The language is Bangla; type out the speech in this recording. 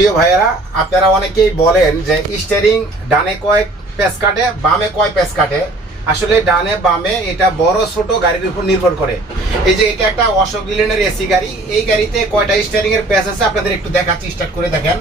প্রিয় ভাইয়েরা, আপনারা অনেকেই বলেন যে স্টিয়ারিং ডানে কয়েক পেস কাটে, বামে কয় পেস কাটে। আসলে ডানে বামে এটা বড় ছোট গাড়ির উপর নির্ভর করে। এই যে এটা একটা অশোক লিলেনের এসি গাড়ি, এই গাড়িতে কয়টা স্টিয়ারিং এর পেস আছে আপনাদের একটু দেখাচ্ছি স্টার্ট করে দেখেন।